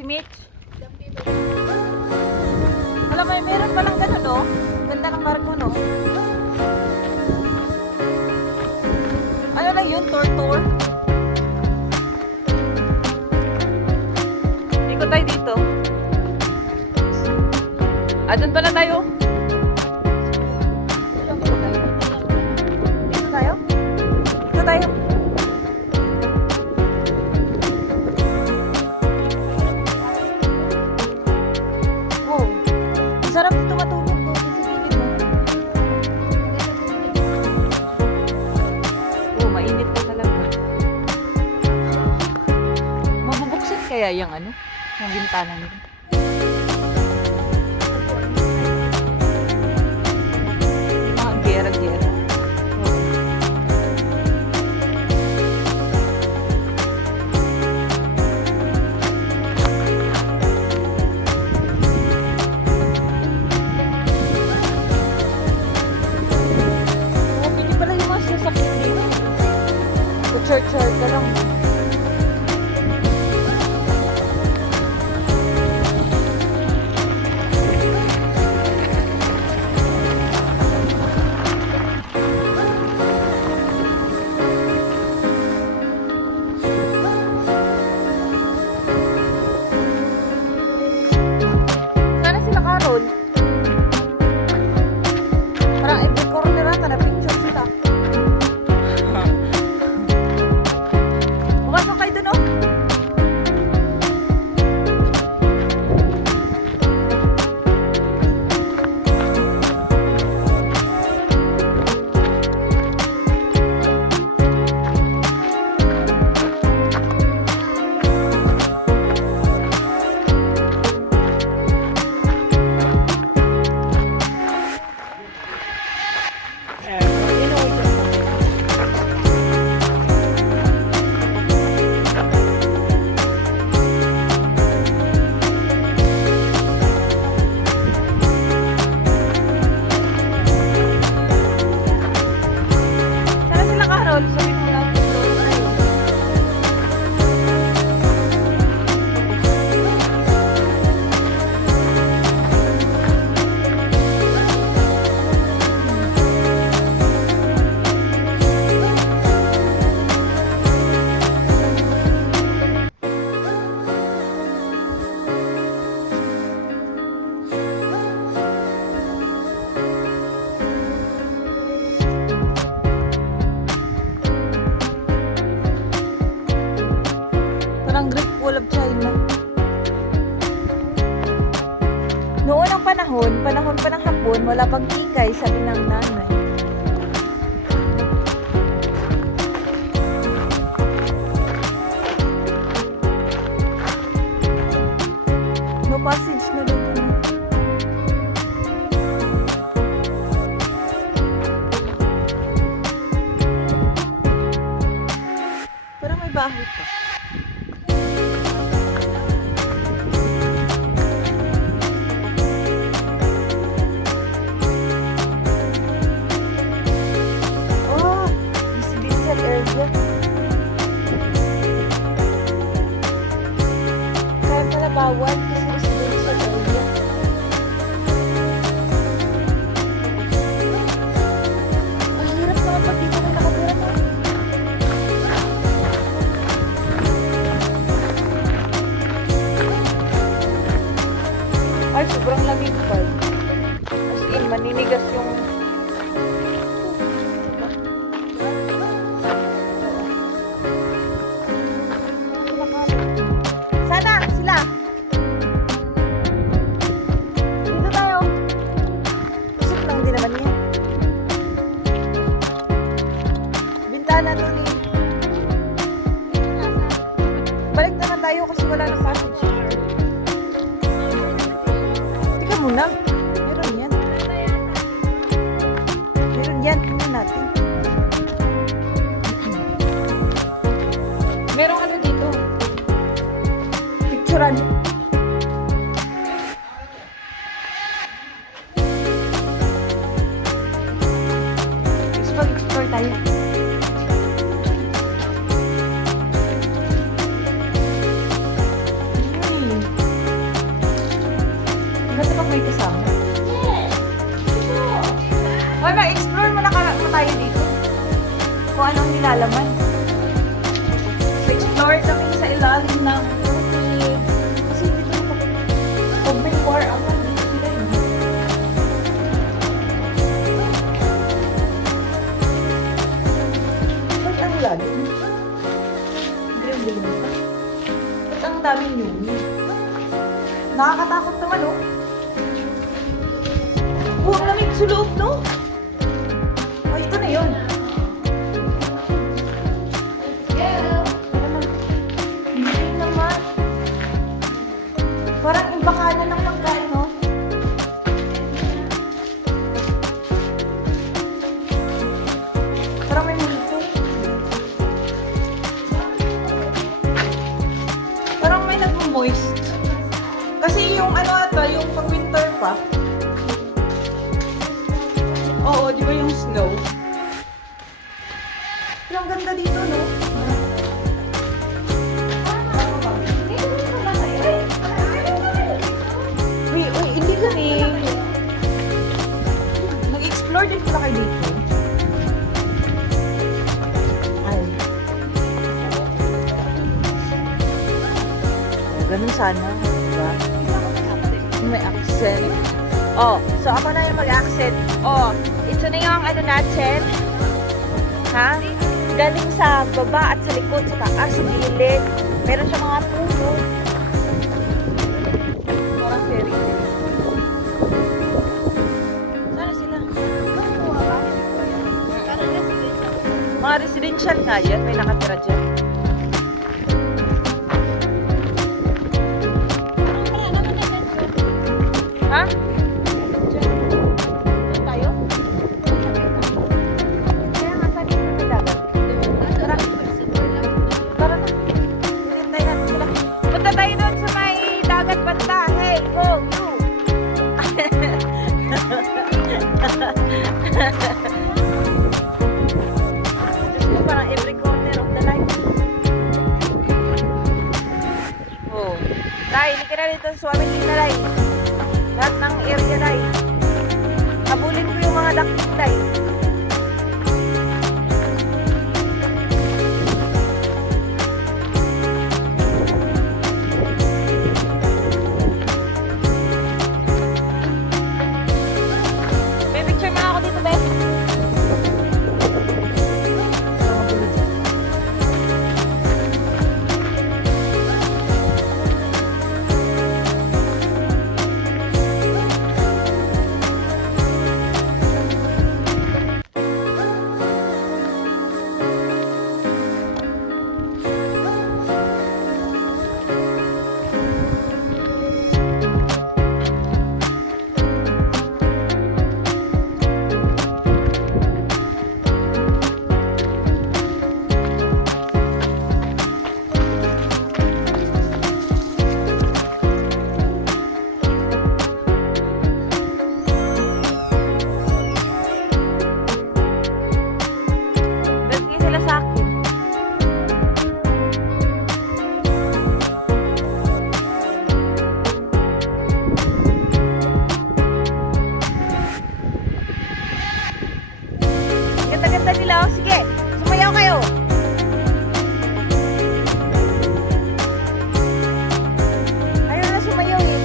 Si Mitch. Alam mo, meron palang ganun, no? Ganda ng barko, no? Ano lang yun? Tour? Ikot tayo dito. Doon pala tayo. Dito tayo? Dito tayo. Oh, sarap dito matulog ko sa gilid mo. Oh, mainit pa talaga. Mabubuksan kaya yung ano? Yung bintana nila. Mga gera-gera. Pwede pala yung mga sasakyan dito. Church ka lang. Sana sila Carol. Parang every corner ata na picture sila. Pumasok kayo dun, oh. Sana sila Carol. Sabi mo lang. Parang Great Wall of China. Noon ang panahon pa ng Hapon, wala pang ikay, sabi ng nanay. No passage na dito. Parang may bahay pa. Oh, residential area. Kaya pala bawal kasi residential area. Ang hirap naman pag dito na nakatira mo. Ay, sobrang lamig pa. As in, maninigas yung... Sana, sila! Dito tayo. Isip lang din naman yan. Bintana to ni... Balik naman tayo kasi wala nang passage. Tika muna. Meron yan. Meron yan. Tingnan natin. Merong ano dito. Picturean. Explore tayo. Uy. nilalaman. Explore kami sa ilalim ng bukid. Kasi dito pag may war ako, dito sila yun. Ba't ang lalim? Hindi yung bilong pa. Ba't ang daming yumi? Nakakatakot naman, oh. Huwag lamig sa loob, no? Ay, ito na yun. Hindi naman. Parang imbakanan ng pagkain, no? Parang may multo. Parang may nag-moist. Kasi yung ano ata, yung pag-winter pa. Oo, di ba yung snow? Pero ang ganda dito, no? Uy, hindi kami. Nag-explore din pala kayo dito. Ay. Ganun sana. Diba? May accent. Oh, so ako na yung mag-accent. Oh, ito na yung ano natin. Ha? Galing sa baba at sa likod, sa taas, sa gilid. Meron siya mga puno. Parang fairy. Sana sila? Mga residential nga yan. May nakatira dyan. Ha? Doon tayo? Kaya nga sabi ko may dagat. Tara. Tara na. Hinintay natin sila. Punta tayo doon sa may dagat banda. Hey, go, you! Diyos ko, parang every corner of the life. Oh. Tay, hindi ka na dito sa amin din na life. Lahat ng area na eh. Habulin ko yung mga daktik na eh. May picture na ako dito, Beth. Ganda nila. Oh, sige, sumayaw kayo. Ayaw na sumayaw eh.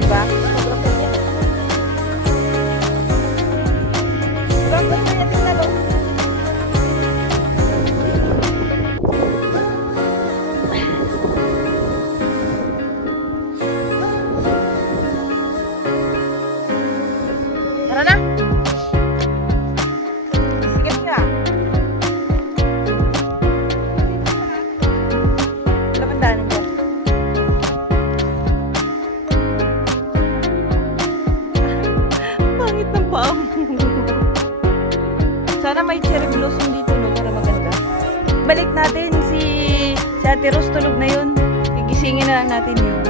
Diba? Sobrang kanya. Sobrang ganda niya tingnan, oh. Tara na. Sige nga. Wala man daanan dyan. Pangit ng paa mo. Sana may cherry blossom dito, no, para maganda. Balik natin si Ate Rose, tulog na yun. Gigisingin na lang natin yun.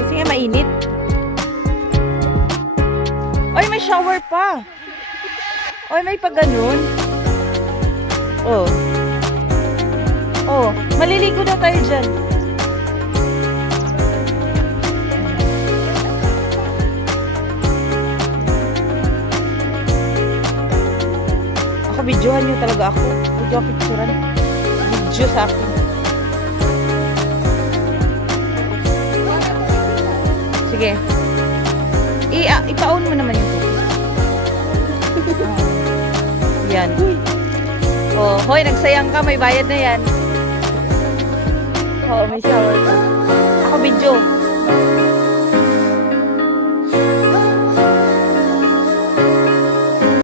Kasi nga mainit. shower pa. Oy, may pa ganun. Oh. Oh, maliligo na tayo dyan. Ako, videohan nyo talaga ako. Video ako picturean. Video sa akin. Sige. Ipa-on mo naman yung tubig. Yan. Oh, hoy, nagsayang ka. May bayad na yan. Oo, may shower ka. Ako video.